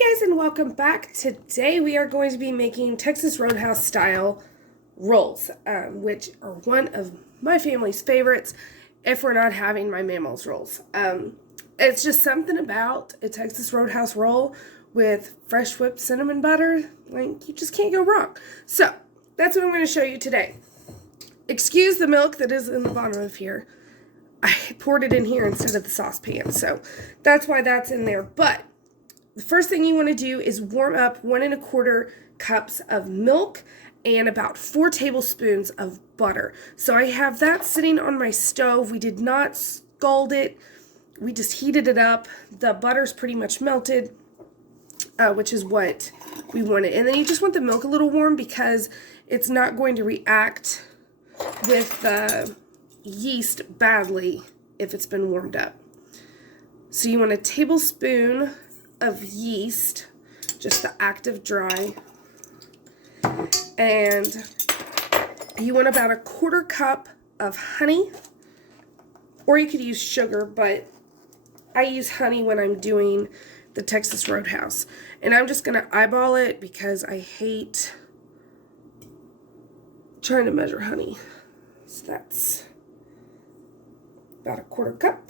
Hi guys, and welcome back. Today we are going to be making Texas Roadhouse style rolls, which are one of my family's favorites if we're not having my mammal's rolls. It's just something about a Texas Roadhouse roll with fresh whipped cinnamon butter. Like, you just can't go wrong. So that's what I'm going to show you today. Excuse the milk that is in the bottom of here. I poured it in here instead of the saucepan, so that's why that's in there. But the first thing you want to do is warm up 1 1/4 cups of milk and about 4 tablespoons of butter. So I have that sitting on my stove. We did not scald it. We just heated it up. The butter's pretty much melted, which is what we wanted. And then you just want the milk a little warm because it's not going to react with the yeast badly if it's been warmed up. So you want a tablespoon of yeast, just the active dry, and you want about 1/4 cup of honey, or you could use sugar, but I use honey when I'm doing the Texas Roadhouse. And I'm just going to eyeball it because I hate trying to measure honey. So that's about 1/4 cup.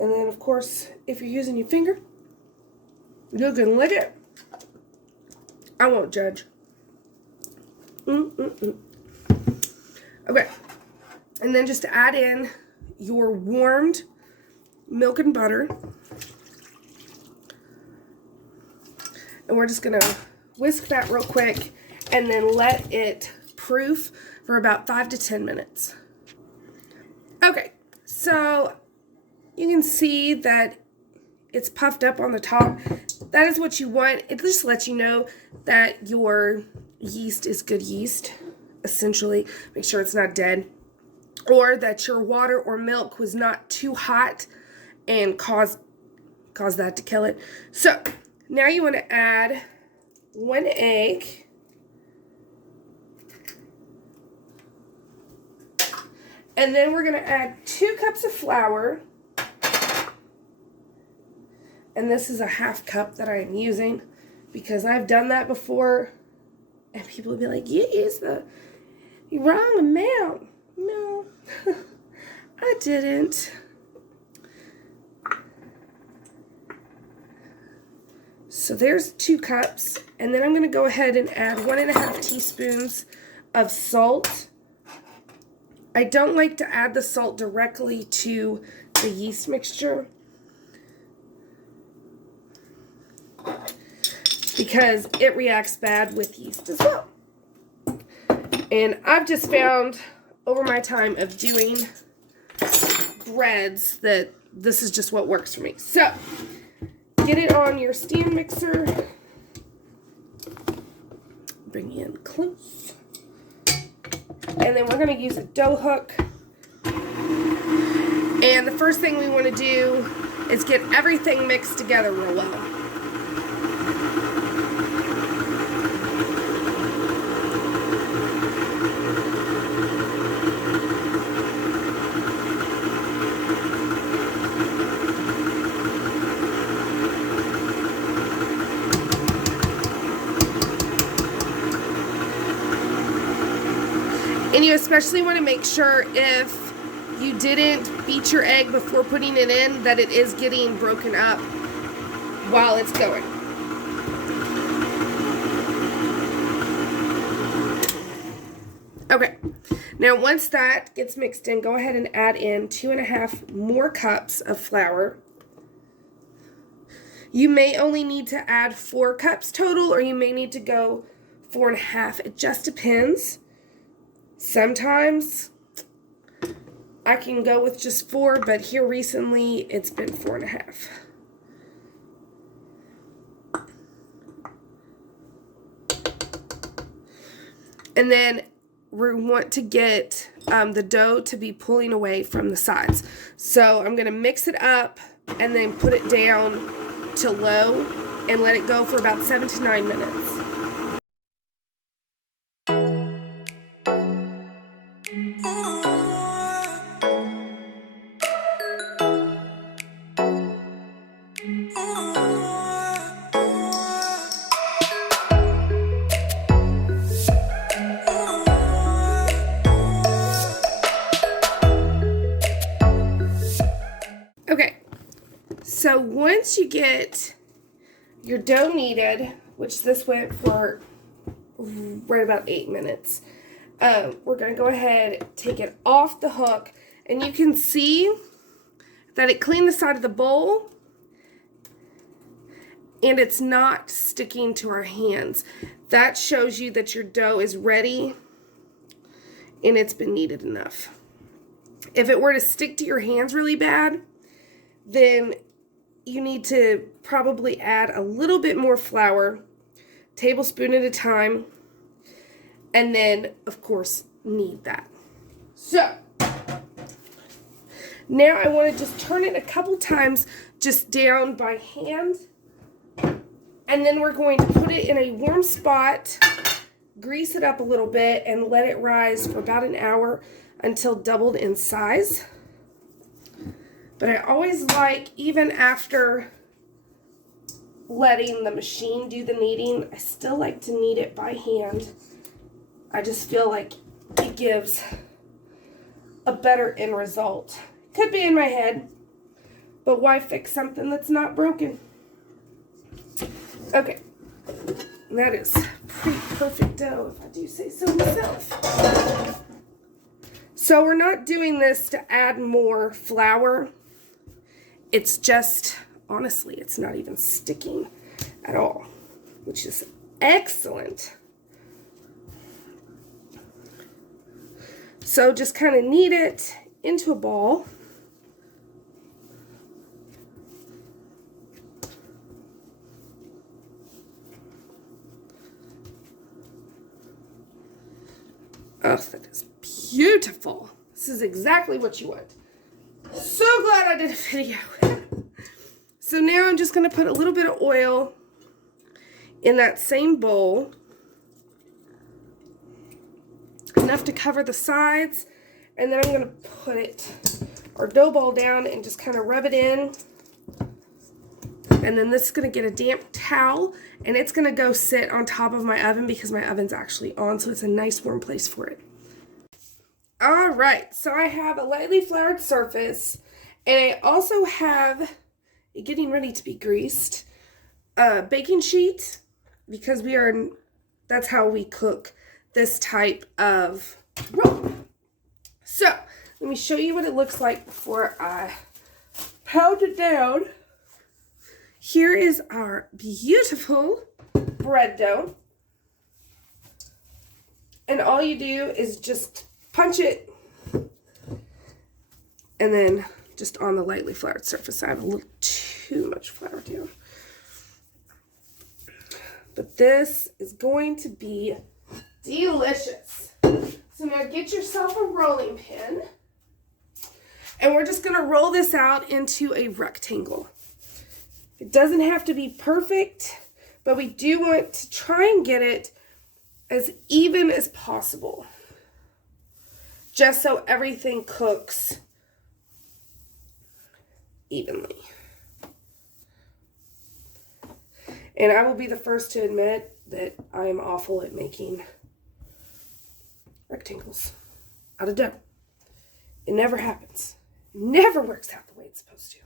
And then, of course, if you're using your finger, you can lick it. I won't judge. Okay. And then just add in your warmed milk and butter. And we're just going to whisk that real quick and then let it proof for about 5 to 10 minutes. Okay, so you can see that it's puffed up on the top. That is what you want. It just lets you know that your yeast is good yeast, essentially. Make sure it's not dead. Or that your water or milk was not too hot and cause that to kill it. So, now you want to add 1 egg. And then we're going to add 2 cups of flour. And this is a 1/2 cup that I'm using because I've done that before. And people will be like, you used the wrong amount. No, I didn't. So there's 2 cups. And then I'm going to go ahead and add 1 1/2 teaspoons of salt. I don't like to add the salt directly to the yeast mixture because it reacts bad with yeast as well. And I've just found over my time of doing breads that this is just what works for me. So, get it on your stand mixer. Bring it in close. And then we're going to use a dough hook. And the first thing we want to do is get everything mixed together real well. And you especially want to make sure if you didn't beat your egg before putting it in, that it is getting broken up while it's going. Okay, now once that gets mixed in, go ahead and add in 2 1/2 more cups of flour. You may only need to add 4 cups total, or you may need to go 4 1/2. It just depends. Sometimes I can go with just 4, but here recently it's been 4 1/2. And then we want to get the dough to be pulling away from the sides. So I'm going to mix it up and then put it down to low and let it go for about 7 to 9 minutes. So once you get your dough kneaded, which this went for right about 8 minutes, we're going to go ahead, take it off the hook, and you can see that it cleaned the side of the bowl and it's not sticking to our hands. That shows you that your dough is ready and it's been kneaded enough. If it were to stick to your hands really bad, then you need to probably add a little bit more flour, tablespoon at a time, and then, of course, knead that. So, now I want to just turn it a couple times just down by hand, and then we're going to put it in a warm spot, grease it up a little bit, and let it rise for about an hour until doubled in size. But I always like, even after letting the machine do the kneading, I still like to knead it by hand. I just feel like it gives a better end result. Could be in my head, but why fix something that's not broken? Okay, that is pretty perfect dough, if I do say so myself. So we're not doing this to add more flour. It's just, honestly, it's not even sticking at all, which is excellent. So just kind of knead it into a ball. Oh, that is beautiful. This is exactly what you want. So glad I did a video. So now I'm just going to put a little bit of oil in that same bowl. Enough to cover the sides. And then I'm going to put our dough ball down and just kind of rub it in. And then this is going to get a damp towel, and it's going to go sit on top of my oven because my oven's actually on, so it's a nice warm place for it. All right, so I have a lightly floured surface, and I also have, getting ready to be greased, a baking sheet, because that's how we cook this type of roll. So, let me show you what it looks like before I pound it down. Here is our beautiful bread dough. And all you do is just punch it, and then just on the lightly floured surface. I have a little too much flour down. But this is going to be delicious. So now get yourself a rolling pin, and we're just going to roll this out into a rectangle. It doesn't have to be perfect, but we do want to try and get it as even as possible, just so everything cooks evenly. And I will be the first to admit that I am awful at making rectangles out of dough. It never happens. It never works out the way it's supposed to.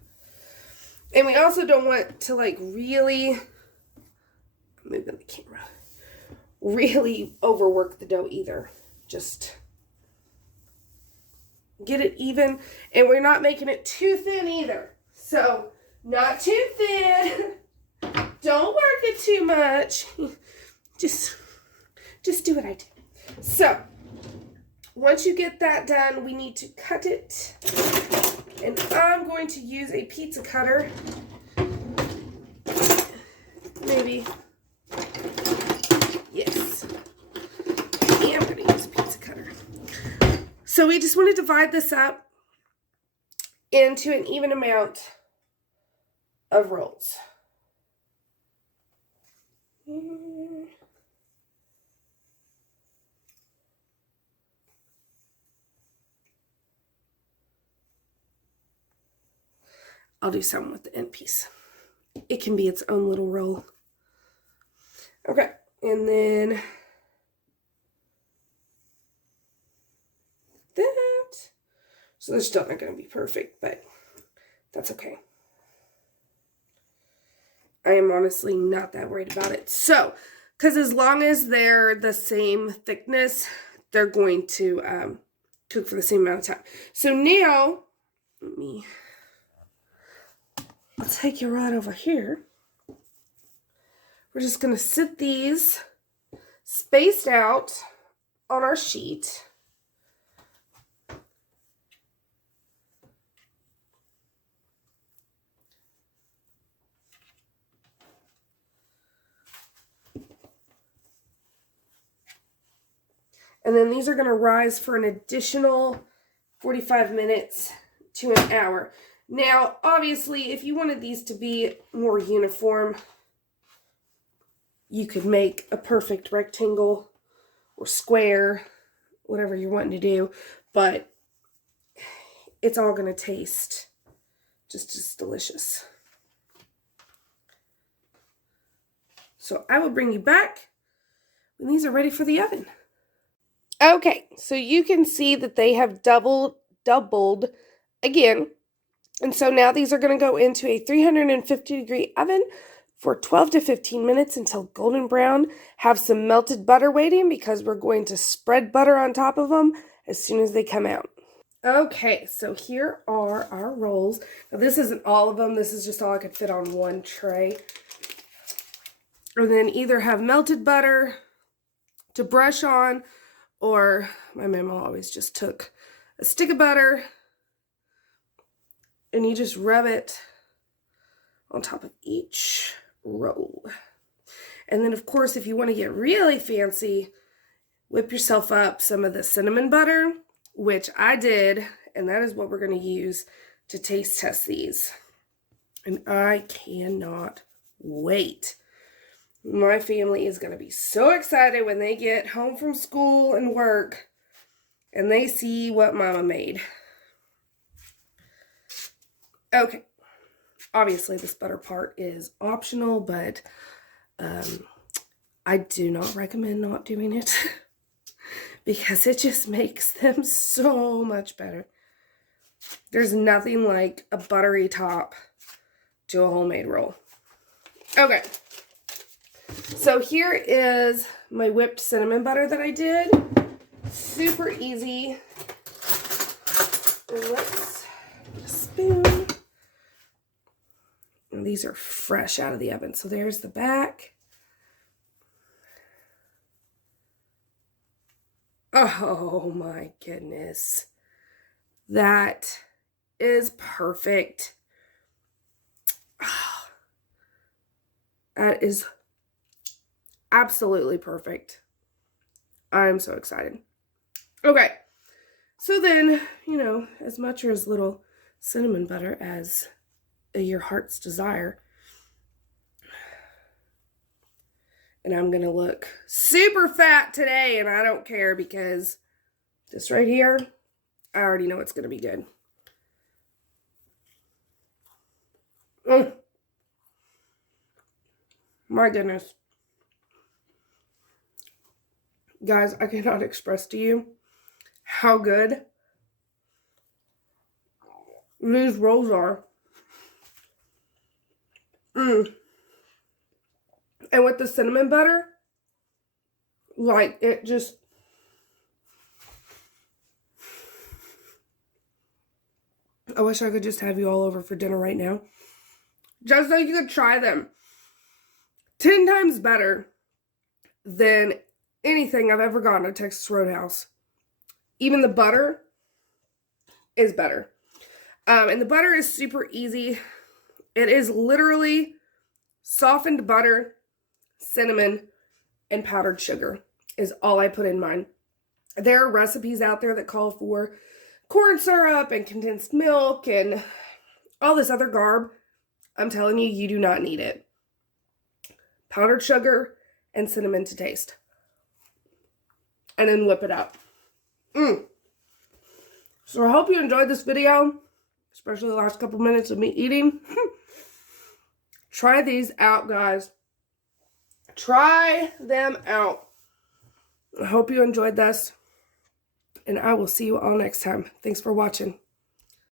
And we also don't want to really, I'm moving the camera, really overwork the dough either. Just get it even, and we're not making it too thin either. So, not too thin. Don't work it too much. Just do what I do. So, once you get that done, we need to cut it. And I'm going to use a pizza cutter. Maybe. Yes. I am going to use a pizza cutter. So we just want to divide this up into an even amount of rolls. I'll do some with the end piece. It can be its own little roll. Okay, and then that. So they're still not going to be perfect, but that's okay. I am honestly not that worried about it. So, because as long as they're the same thickness, they're going to cook for the same amount of time. So now, I'll take you right over here. We're just going to sit these spaced out on our sheet. And then these are going to rise for an additional 45 minutes to an hour. Now, obviously, if you wanted these to be more uniform, you could make a perfect rectangle or square, whatever you're wanting to do, but it's all going to taste just as delicious. So I will bring you back when these are ready for the oven. Okay, so you can see that they have doubled again. And so now these are going to go into a 350-degree oven for 12 to 15 minutes until golden brown. Have some melted butter waiting because we're going to spread butter on top of them as soon as they come out. Okay, so here are our rolls. Now this isn't all of them. This is just all I could fit on one tray. And then either have melted butter to brush on, or my mama always just took a stick of butter and you just rub it on top of each roll. And then, of course, if you want to get really fancy, whip yourself up some of the cinnamon butter, which I did, and that is what we're going to use to taste test these. And I cannot wait. My family is going to be so excited when they get home from school and work and they see what Mama made. Okay. Obviously, this butter part is optional, but I do not recommend not doing it because it just makes them so much better. There's nothing like a buttery top to a homemade roll. Okay. So here is my whipped cinnamon butter that I did. Super easy. Let's get a spoon. And these are fresh out of the oven. So there's the back. Oh my goodness. That is perfect. Oh, that is absolutely perfect. I'm so excited. Okay. So then, as much or as little cinnamon butter as your heart's desire. And I'm going to look super fat today, and I don't care because this right here, I already know it's going to be good. My goodness. Guys, I cannot express to you how good these rolls are. And with the cinnamon butter, like it just, I wish I could just have you all over for dinner right now. Just so you could try them. 10 times better than anything I've ever gotten at Texas Roadhouse. Even the butter is better. And the butter is super easy. It is literally softened butter, cinnamon, and powdered sugar is all I put in mine. There are recipes out there that call for corn syrup and condensed milk and all this other garb. I'm telling you, you do not need it. Powdered sugar and cinnamon to taste. And then whip it up. So I hope you enjoyed this video, especially the last couple minutes of me eating. Try these out, guys. Try them out. I hope you enjoyed this, and I will see you all next time. Thanks for watching.